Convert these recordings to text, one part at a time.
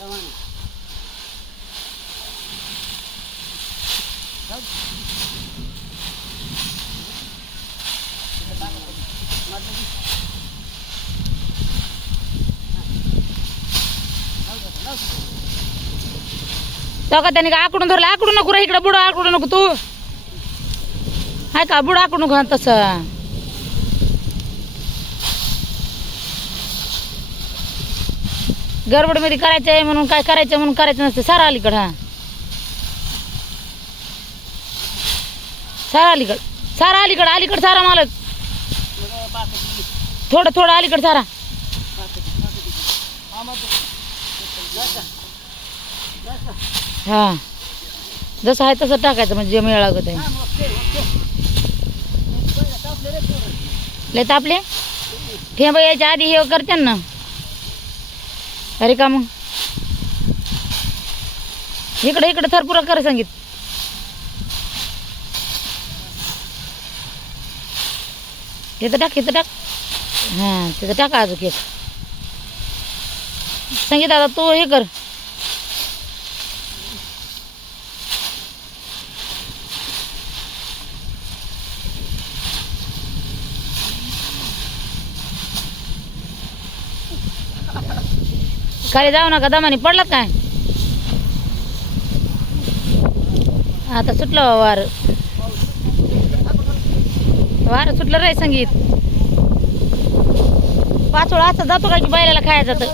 तो का त्याने का आकडून धरला आकडू नको रे इकडे बुडा आकडू नको तू हाय का बुडा आकडू नको तसं गडबड मध्ये करायचं आहे म्हणून काय करायचं म्हणून करायचं नसतं सारा अलीकड हा सारा अलीकड सारा मालक थोडं थोडं अलीकड सारा हा जसं आहे तसं टाकायचं म्हणजे जे मिळा लागत आहे लय तापले ठेंब यायच्या आधी हे करते ना अरे का मग इकडे थरपुरा कर सांगित तिथं टाक हां तिथं टाका अजून एक संगीत आता तू हे कर खाली जाऊ नका दमानी पडलात काय आता सुटलं वार सुटलं रे संगीत पाचोळा असं जातो का की बैलाला खायचं तर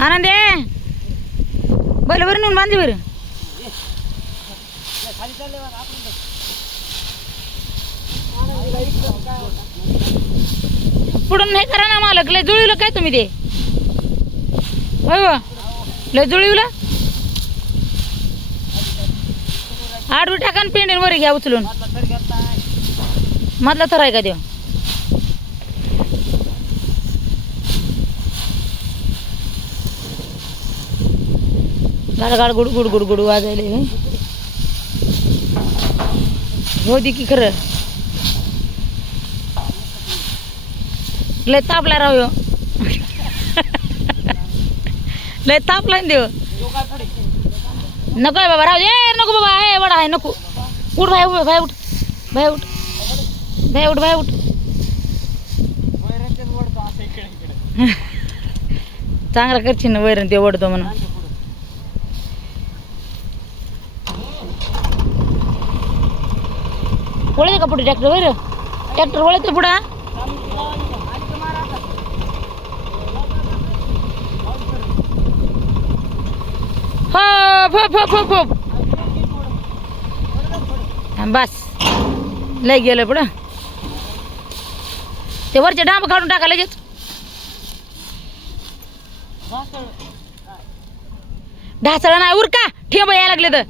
आनंदे बैल बरं नेऊन बांधली बरं पुढून नाही करा ना मालक लय जुळवलं काय तुम्ही ते होय लय जुळवलं आडवी टाका आणि पेंडीन वर घ्या उचलून मधला थर आहे का देव गाड गुड गुड गुड गुड वाजायला हो दे की खरं लय तापला राव लय तापला देव नको आहे बाबा राहू दे नको बाबा आहे वडा आहे नको उठ भाई उठ भाई उठ भाई उठ भाई उठ भाई उठ चांगला करशील ना वैरण ते ओढतो म्हणून वळते का पुढे ट्रॅक्टर वैर ट्रॅक्टर वळते पुढा बस लय गेलं पुढं ते वरचे डांब काढून टाका लगेच ढासळ नाही उरका ठेव यायला लागले तर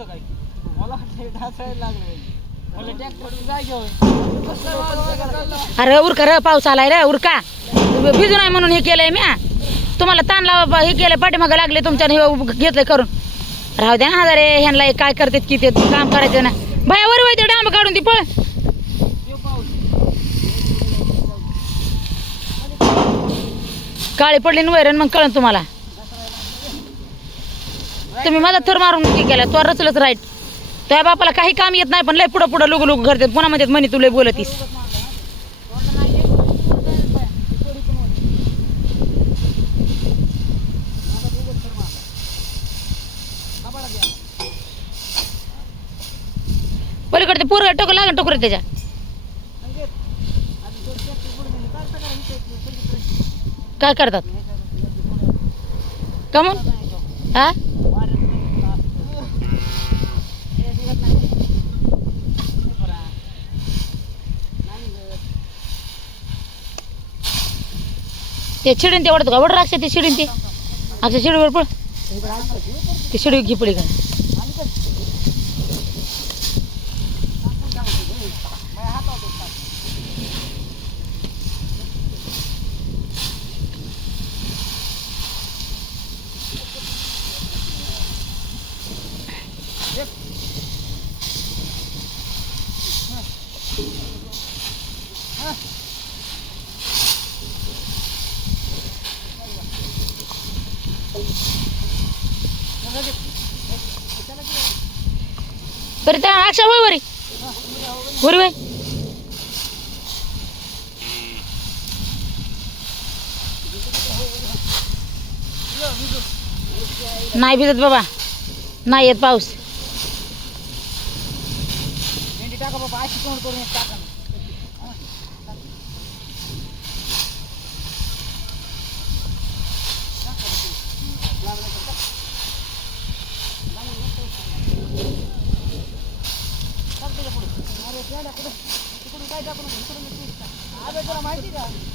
अरे उरका रे पाऊस आलाय रे उरका भिजू नाही म्हणून हे केलंय म्या तुम्हाला ताण लावा हे केलं पाठीमागं लागले तुमच्या हे घेतलंय करून राहू द्या ना हजारे ह्यांना काय करतात की ते काम करायचं ना बायावर व्हायचं डांब काढून ती पळ काळी पडली न वैरण मग कळन तुम्हाला तुम्ही माझा थर मारून की केला तो रचलच राईट त्या बापाला काही काम येत नाही पण लय पुढं पुढं लुगू लुगू करतात पुन्हा म्हणतात म्हणे तू लय बोलतीस पलीकडे पोरं टोक लागन टोकर त्याच्या काय करतात कमून हा ते शिडीन ते ओढतो का ओढ राक्षा ते शिडीन ते आमच्या शिडीवर पळ ते शिडी घे पडी का बरं त्या अक्षा होय वरी वरी वय नाही भिजत बाबा नाही येत पाऊस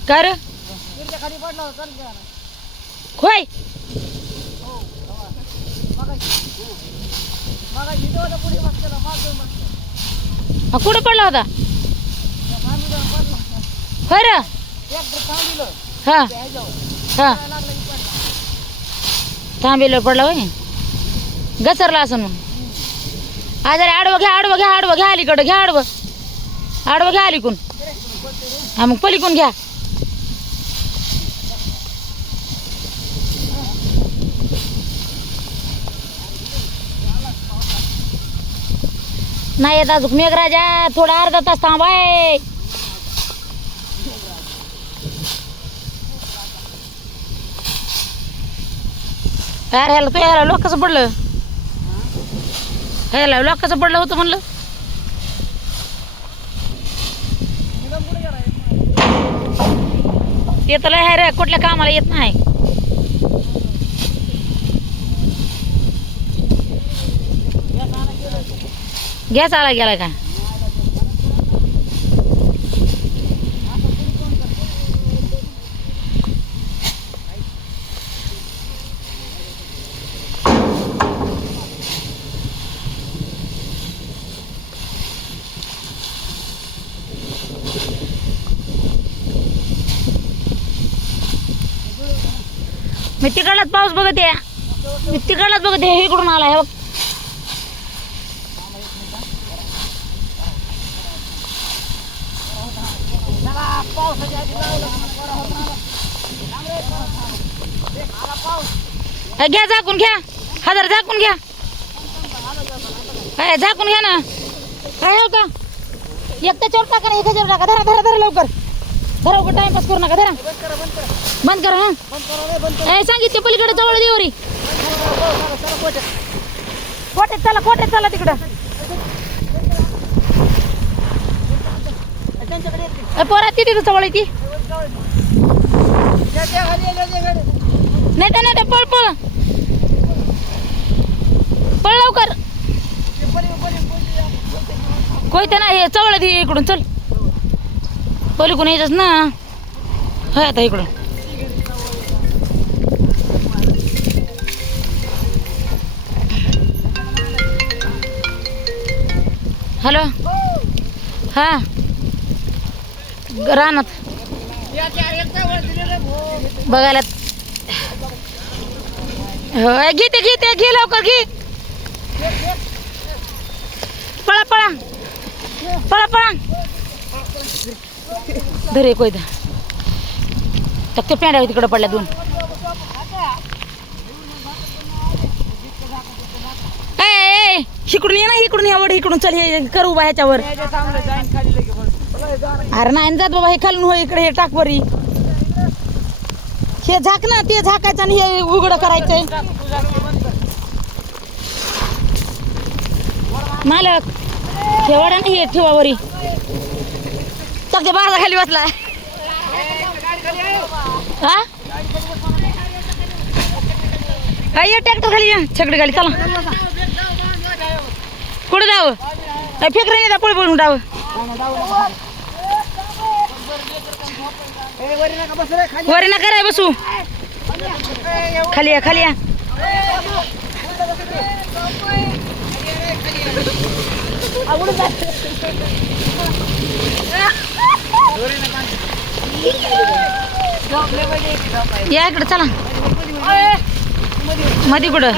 काय रे होय कुठं पडला होता होय रे हा हा थांबेलो पडला होय घसरला असं मग आजारी आडवं घ्या अलीकडं घ्या आडवं घ्या अलीकून हा मग पलीकून घ्या नाही येत अजून मेघराजा थोडा अर्धा तास थांबाय यार ह्याला लोक कसं पडलं ह्याला लोक कसं पडलं होतं म्हणलं ते तर लय रे कुठल्या कामाला येत नाही गॅस आला गेला का मी तिकडलाच पाऊस बघत आहे तिकडलाच बघत आहे इकडून आला हे बघ घ्या झाकून घ्या हजार झाकून घ्या झाकून घ्या ना काय हो का एक त्याच्यावर टाका ना एक ह्याच्यावर टाका धरा धरा धरा लवकर धरा टाइमपास करू नका धरा बंद करा हा सांगितले पलीकडे जवळ देवरी कोट्यात चला तिकडं पोरात ती तिथं जवळ ती नाही पळ पळ पळ लवकर कोयता ना हे चवळ दे इकडून चल पलीकडून यायचंच ना होय आता इकडून हॅलो हा रानात बघायला होय घे लवकर घे पळा धरे कोयदा टक्के पेंड्या तिकडे पडल्या दोन इकडून ये ना इकडून यावड इकडून चल हे करू बा ह्याच्यावर अरे नाही जात बाबा हे खालून हो इकडे हे टाकवरी हे झाक ना ते झाकायचं आणि हे उघडं करायचंय मालक ठेवाडा नाही हे ठेवावरी ते बाजा खाली बसला हा ये ट्रॅक्टर खाली या छकडी खाली चला कुठं जावं फेकरे नाही पळ पळून डावं वरी नका रे बसू खाली या या इकडं चला मध्ये कुठं